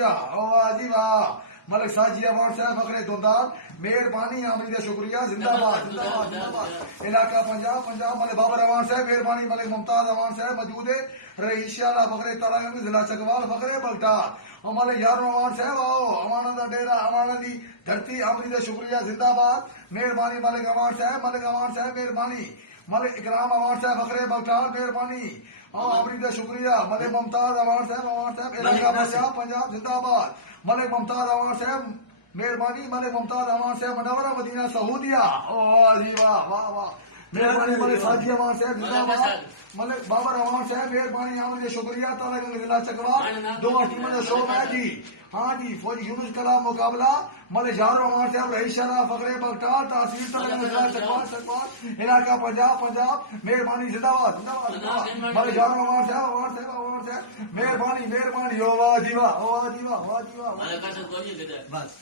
سعودیہ واہ جی واہ ملک ساجی اوان صاحب فخر دندان مہربانی آمرید شکریہ زندہ باد زندہ باد زندہ باد علاقہ پنجاب پنجاب ملک بابر اوان صاحب مہربانی ملک ممتاز اوان صاحب موجود ہے رئیس اعلیٰ فخر تاراگنج ضلع چکوال فخر بلٹار اور ملک یارو اوان صاحب آؤ امانت ڈیرا امانت دی دھرتی آمرید شکریہ زندہ باد مہربانی ملک اوان صاحب مہربانی ملک اکرام اوان صاحب فخر بلٹار مہربانی آمرید شکریہ ملک ممتاز اوان صاحب علاقہ پنجاب پنجاب زندہ باد ملک ممتاز اوان صاحب مہربانی ملک ممتاز اوان صاحب منورہ مدینہ سعودیہ واہ جی واہ واہ واہ مہربانی ملک ساجی اوان صاحب زندہ باد ملک بابر اوان صاحب مہربانی آمرید شکریہ تاراگنج ضلع چکوال دو ٹیموں کا شو ہے جی ہاں جی فوجی یونس کلام مقابلہ ملک یارو اوان صاحب رئیس اعلیٰ فخر بلٹار تحصیل تاراگنج ضلع چکوال علاقہ پنجاب مہربانی زندہ باد ملک یارو اوان صاحب مہربانی واہ جی واہ واہ جی واہ واہ جی واہ بس